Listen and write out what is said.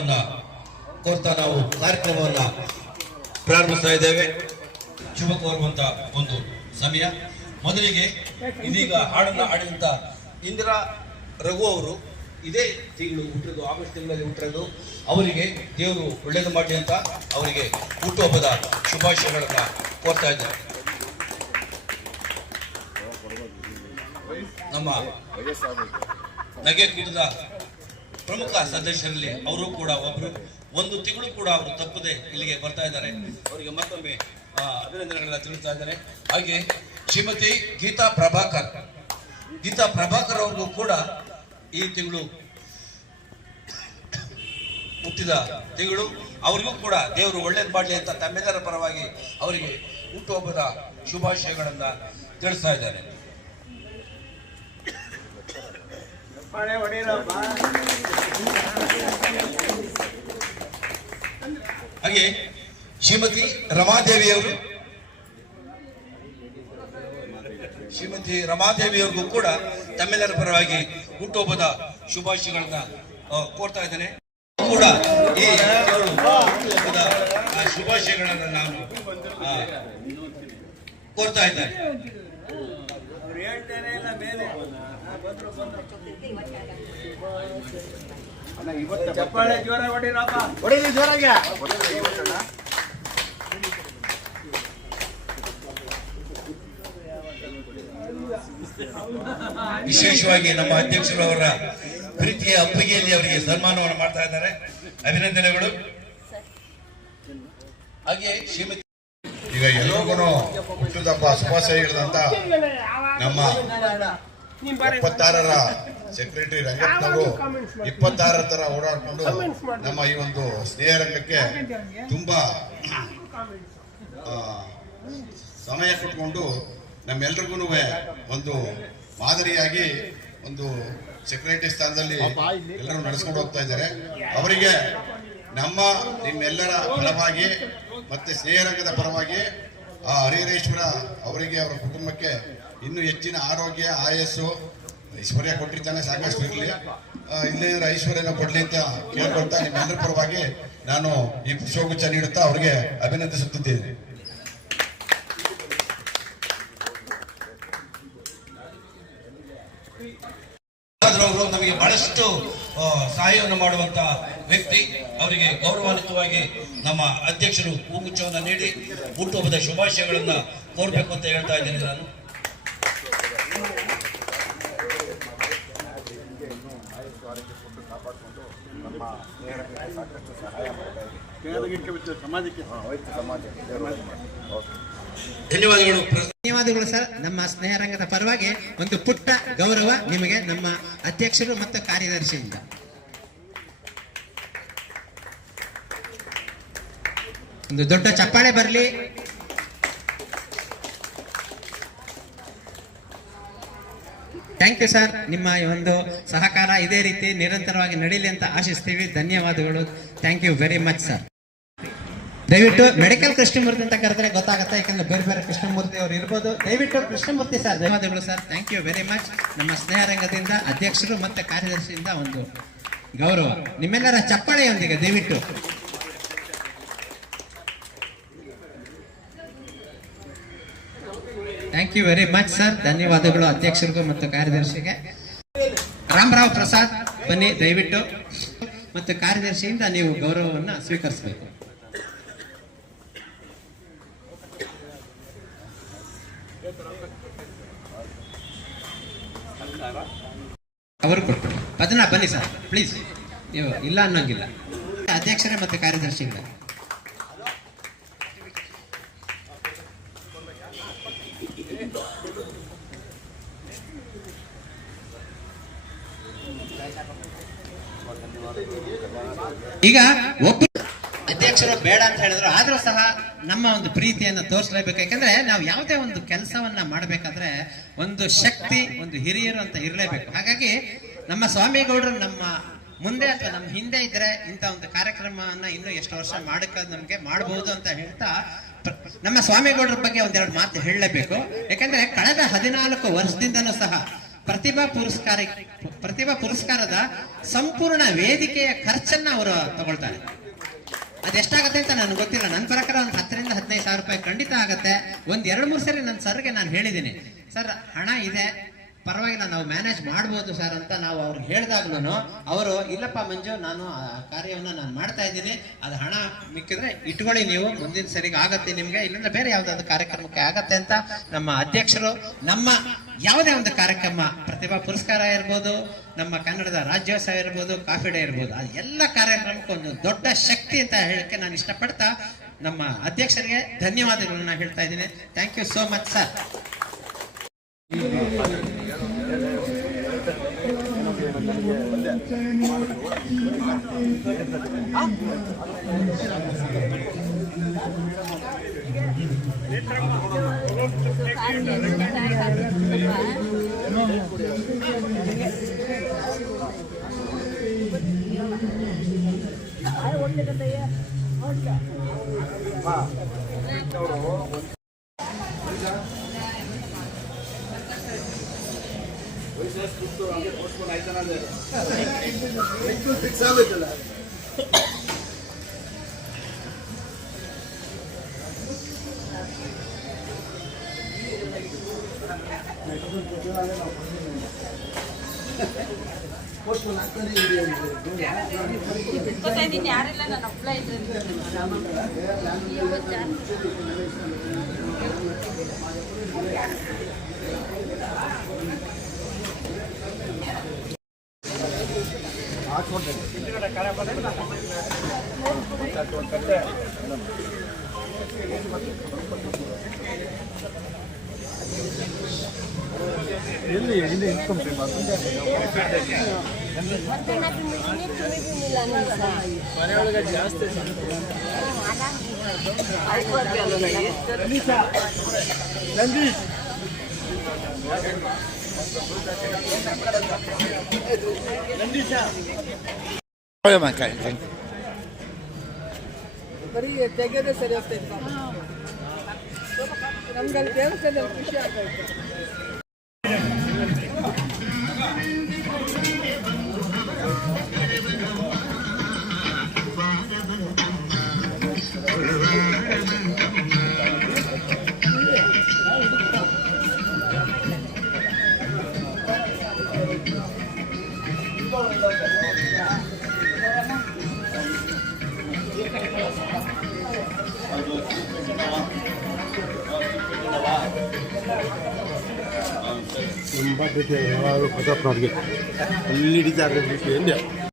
ಸನ್ಮಾನವನ್ನ ಕೋರ್ತಾ ನಾವು ಕಾರ್ಯಕ್ರಮವನ್ನ ಪ್ರಾರಂಭಿಸ್ತಾ ಇದ್ದೇವೆ. ಶುಭ ಕೋರುವಂತ ಒಂದು ಸಮಯ. ಮೊದಲಿಗೆ ಇದೀಗ ಹಾಡನ್ನ ಹಾಡಿದಂತ ಇಂದಿರಾ ರಘು ಅವರು ಇದೇ ತಿಂಗಳು ಹುಟ್ಟಿರೋದು, ಆಗಸ್ಟ್ ತಿಂಗಳಲ್ಲಿ ಹುಟ್ಟಿರೋದು. ಅವರಿಗೆ ದೇವರು ಒಳ್ಳೇದು ಮಾಡಲಿ ಅಂತ ಅವರಿಗೆ ಹುಟ್ಟುಹಬ್ಬದ ಶುಭಾಶಯಗಳನ್ನ ಕೋರ್ತಾ ಇದ್ದಾರೆ. ನಮ್ಮ ನಗೆ ಕೂಟದ ಪ್ರಮುಖ ಸದಸ್ಯರಲ್ಲಿ ಅವರು ಕೂಡ ಒಬ್ರು. ಒಂದು ತಿಂಗಳು ಕೂಡ ಅವರು ತಪ್ಪದೆ ಇಲ್ಲಿಗೆ ಬರ್ತಾ ಇದ್ದಾರೆ. ಅವರಿಗೆ ಮತ್ತೊಮ್ಮೆ ಅಭಿನಂದನೆಗಳನ್ನ ತಿಳಿಸ್ತಾ ಇದ್ದಾರೆ. ಹಾಗೆ ಶ್ರೀಮತಿ ಗೀತಾ ಪ್ರಭಾಕರ್ ಅವ್ರಿಗೂ ಕೂಡ ಈ ತಿಂಗಳು ಹುಟ್ಟಿದ ತಿಂಗಳು. ಅವರಿಗೂ ಕೂಡ ದೇವರು ಒಳ್ಳೇದು ಮಾಡಲಿ ಅಂತ ತಮ್ಮೆಲ್ಲರ ಪರವಾಗಿ ಅವರಿಗೆ ಹುಟ್ಟುಹಬ್ಬದ ಶುಭಾಶಯಗಳನ್ನ ತಿಳಿಸ್ತಾ ಇದ್ದಾರೆ. ಹಾಗೆ ಶ್ರೀಮತಿ ರಮಾದೇವಿಯವ್ರಿಗೂ ಕೂಡ ತಮ್ಮೆಲ್ಲರ ಪರವಾಗಿ ಹುಟ್ಟುಹಬ್ಬದ ಶುಭಾಶಯಗಳನ್ನ ಕೋರ್ತಾ ಇದ್ದೇನೆ. ಕೂಡ ಈ ಹುಟ್ಟುಹಬ್ಬದ ಶುಭಾಶಯಗಳನ್ನ ನಾನು ಕೋರ್ತಾ ಇದ್ದೇನೆ. ವಿಶೇಷವಾಗಿ ನಮ್ಮ ಅಧ್ಯಕ್ಷರು ಅವರ ಪ್ರೀತಿಯ ಅಪ್ಪಿಗೆಯಲ್ಲಿ ಅವರಿಗೆ ಸನ್ಮಾನವನ್ನು ಮಾಡ್ತಾ ಇದ್ದಾರೆ. ಅಭಿನಂದನೆಗಳು. ಹಾಗೆ ಶ್ರೀಮತಿ ಈಗ ಎಲ್ಲರಿಗೂ ಹುಟ್ಟುಹಬ್ಬ ಶುಭಾಶಯಗಳಂತ ನಮ್ಮ 76ರ ಸೆಕ್ರೆಟರಿ ರಂಗಪ್ಪನವರು 26 ತರ ಓಡಾಡ್ಕೊಂಡು ನಮ್ಮ ಈ ಒಂದು ಸ್ನೇಹ ರಂಗಕ್ಕೆ ತುಂಬಾ ಸಮಯ ಕೊಟ್ಕೊಂಡು ನಮ್ಮೆಲ್ರಿಗೂ ಒಂದು ಮಾದರಿಯಾಗಿ ಒಂದು ಸೆಕ್ರೆಟರಿ ಸ್ಥಾನದಲ್ಲಿ ಎಲ್ಲರೂ ನಡೆಸ್ಕೊಂಡು ಹೋಗ್ತಾ ಇದ್ದಾರೆ. ಅವರಿಗೆ ನಿಮ್ಮೆಲ್ಲರ ಪರವಾಗಿ ಮತ್ತೆ ಸ್ನೇಹರಂಗದ ಪರವಾಗಿ ಆ ಹರಿಹರೇಶ್ವರ ಅವರಿಗೆ ಅವರ ಕುಟುಂಬಕ್ಕೆ ಇನ್ನೂ ಹೆಚ್ಚಿನ ಆರೋಗ್ಯ, ಆಯಸ್ಸು, ಐಶ್ವರ್ಯ ಕೊಟ್ಟಿರ್ತಾನೆ, ಸಾಕಷ್ಟು ಇರಲಿ, ಇಲ್ಲೇ ಐಶ್ವರ್ಯನ ಕೊಡ್ಲಿ ಅಂತ ಕೇಳ್ಕೊಳ್ತಾ ನಿಮ್ಮೆಲ್ಲರ ಪರವಾಗಿ ನಾನು ಈ ಪುಷ್ಪಗುಚ್ಛ ನೀಡುತ್ತಾ ಅವರಿಗೆ ಅಭಿನಂದಿಸುತ್ತಿದ್ದೇನೆ. ಅವರು ನಮಗೆ ಬಹಳಷ್ಟು ಸಹಾಯವನ್ನು ಮಾಡುವಂತ ವ್ಯಕ್ತಿ. ಅವರಿಗೆ ಗೌರವಾನ್ವಿತವಾಗಿ ನಮ್ಮ ಅಧ್ಯಕ್ಷರು ಹೂಗುಚ್ಛವನ್ನು ನೀಡಿ ಹುಟ್ಟುಹಬ್ಬದ ಶುಭಾಶಯಗಳನ್ನ ಕೋರಬೇಕು ಅಂತ ಹೇಳ್ತಾ ಇದ್ದೇನೆ ನಾನು. ಧನ್ಯವಾದಗಳು ಸರ್. ನಮ್ಮ ಸ್ನೇಹ ರಂಗದ ಪರವಾಗಿ ಒಂದು ಪುಟ್ಟ ಗೌರವ ನಿಮಗೆ ನಮ್ಮ ಅಧ್ಯಕ್ಷರು ಮತ್ತು ಕಾರ್ಯದರ್ಶಿಯಿಂದ. ಒಂದು ದೊಡ್ಡ ಚಪ್ಪಾಳೆ ಬರಲಿ. Thank you sir. ನಿಮ್ಮ ಒಂದು ಸಹಕಾರ ಇದೇ ರೀತಿ ನಿರಂತರವಾಗಿ ನಡೀಲಿ ಅಂತ ಆಶಿಸ್ತೀವಿ. ಧನ್ಯವಾದಗಳು. Thank you very much sir. ದಯವಿಟ್ಟು ಮೆಡಿಕಲ್ ಕೃಷ್ಣಮೂರ್ತಿ ಅಂತ ಕರೆದ್ರೆ ಗೊತ್ತಾಗುತ್ತೆ, ಯಾಕಂದ್ರೆ ಬೇರೆ ಬೇರೆ ಕೃಷ್ಣಮೂರ್ತಿ ಅವರು ಇರ್ಬೋದು. ದಯವಿಟ್ಟು ಕೃಷ್ಣಮೂರ್ತಿ ಸರ್. ಧನ್ಯವಾದಗಳು sir. Thank you very much. ನಮ್ಮ ಸ್ನೇಹ ರಂಗದಿಂದ ಅಧ್ಯಕ್ಷರು ಮತ್ತು ಕಾರ್ಯದರ್ಶಿಯಿಂದ ಒಂದು ಗೌರವ ನಿಮ್ಮೆಲ್ಲರ ಚಪ್ಪಾಳೆಯೊಂದಿಗೆ ದಯವಿಟ್ಟು. Thank you very much sir. ಧನ್ಯವಾದಗಳು ಅಧ್ಯಕ್ಷರಿಗೂ ಮತ್ತು ಕಾರ್ಯದರ್ಶಿಗೆ. ರಾಮರಾವ್ ಪ್ರಸಾದ್ ಬನ್ನಿ ದಯವಿಟ್ಟು, ಮತ್ತು ಕಾರ್ಯದರ್ಶಿಯಿಂದ ನೀವು ಗೌರವವನ್ನು ಸ್ವೀಕರಿಸಬೇಕು. ಅವರು ಕೊಟ್ಟು ಅದನ್ನ ಬನ್ನಿ ಸರ್ ಪ್ಲೀಸ್. ನೀವು ಇಲ್ಲ ಅನ್ನೋಂಗಿಲ್ಲ. ಅಧ್ಯಕ್ಷರೇ ಮತ್ತು ಕಾರ್ಯದರ್ಶಿಗಳ ಈಗ ಒಬ್ಬ ಅಧ್ಯಕ್ಷರು ಬೇಡ ಅಂತ ಹೇಳಿದ್ರು, ಆದ್ರೂ ಸಹ ನಮ್ಮ ಒಂದು ಪ್ರೀತಿಯನ್ನು ತೋರಿಸಲೇಬೇಕು. ಯಾಕಂದ್ರೆ ನಾವು ಯಾವುದೇ ಒಂದು ಕೆಲಸವನ್ನ ಮಾಡಬೇಕಾದ್ರೆ ಒಂದು ಶಕ್ತಿ, ಒಂದು ಹಿರಿಯರು ಅಂತ ಇರಲೇಬೇಕು. ಹಾಗಾಗಿ ನಮ್ಮ ಸ್ವಾಮಿಗೌಡರು ನಮ್ಮ ಮುಂದೆ ಅಥವಾ ನಮ್ಮ ಹಿಂದೆ ಇದ್ರೆ ಇಂಥ ಒಂದು ಕಾರ್ಯಕ್ರಮವನ್ನ ಇನ್ನೂ ಎಷ್ಟು ವರ್ಷ ನಮ್ಗೆ ಮಾಡಬಹುದು ಅಂತ ಹೇಳ್ತಾ ನಮ್ಮ ಸ್ವಾಮಿಗೌಡರ ಬಗ್ಗೆ ಒಂದೆರಡು ಮಾತು ಹೇಳಲೇಬೇಕು. ಯಾಕಂದ್ರೆ ಕಳೆದ 14 ವರ್ಷದಿಂದನೂ ಸಹ ಪ್ರತಿಭಾ ಪುರಸ್ಕಾರದ ಸಂಪೂರ್ಣ ವೇದಿಕೆಯ ಖರ್ಚನ್ನ ಅವರು ತಗೊಳ್ತಾರೆ. ಅದೆಷ್ಟಾಗತ್ತೆ ಅಂತ ನನಗೆ ಗೊತ್ತಿಲ್ಲ. ನನ್ನ ಪ್ರಕಾರ ಒಂದು 10,000 ರಿಂದ 15,000 ರೂಪಾಯಿ ಖಂಡಿತ ಆಗತ್ತೆ. ಒಂದ್ 2-3 ಸರಿ ನನ್ನ ಸರ್ಗೆ ನಾನು ಹೇಳಿದ್ದೀನಿ, ಸರ್ ಹಣ ಇದೆ, ಪರವಾಗಿಲ್ಲ, ನಾವು ಮ್ಯಾನೇಜ್ ಮಾಡ್ಬೋದು ಸರ್ ಅಂತ ನಾವು ಅವ್ರಿಗೆ ಹೇಳಿದಾಗ್ಲೂ ಅವರು ಇಲ್ಲಪ್ಪ ಮಂಜು, ನಾನು ಆ ಕಾರ್ಯವನ್ನ ನಾನು ಮಾಡ್ತಾ ಇದ್ದೀನಿ, ಅದು ಹಣ ಮಿಕ್ಕಿದ್ರೆ ಇಟ್ಕೊಳ್ಳಿ, ನೀವು ಮುಂದಿನ ಸರಿಗೆ ಆಗತ್ತೆ ನಿಮ್ಗೆ, ಇಲ್ಲಿಂದ ಬೇರೆ ಯಾವ್ದಾದ್ರು ಕಾರ್ಯಕ್ರಮಕ್ಕೆ ಆಗತ್ತೆ ಅಂತ ನಮ್ಮ ಅಧ್ಯಕ್ಷರು ನಮ್ಮ ಯಾವುದೇ ಒಂದು ಕಾರ್ಯಕ್ರಮ, ಪ್ರತಿಭಾ ಪುರಸ್ಕಾರ ಇರ್ಬೋದು, ನಮ್ಮ ಕನ್ನಡದ ರಾಜ್ಯೋತ್ಸವ ಇರ್ಬೋದು, ಕಾಫಿ ಡೇ ಇರ್ಬೋದು, ಅದು ಎಲ್ಲ ಕಾರ್ಯಕ್ರಮಕ್ಕೂ ಒಂದು ದೊಡ್ಡ ಶಕ್ತಿ ಅಂತ ಹೇಳಕ್ಕೆ ನಾನು ಇಷ್ಟಪಡ್ತಾ ನಮ್ಮ ಅಧ್ಯಕ್ಷರಿಗೆ ಧನ್ಯವಾದಗಳನ್ನ ಹೇಳ್ತಾ ಇದ್ದೀನಿ. Thank you so much sir. ಗೊತ್ತಾಯ್ತೀನಿ ಯಾರೆಲ್ಲ ನಾನು ಅಪ್ಲೈ ಬರೀ ತೆಗೆದೇ ಸರಿ ಹೋಗ್ತೈತೆ. ನಮ್ಗೆ ಅಲ್ಲಿ ದೇವಸ್ಥಾನದಲ್ಲಿ ಖುಷಿ ಆಗ್ತೈತೆ. ತುಂಬ ಭೇಟಿ ಯಾವಾಗ ಪ್ರತಾಪ್ನವ್ರಿಗೆ ಅಲ್ಲಿ ಹಿಡಿತಾರೆ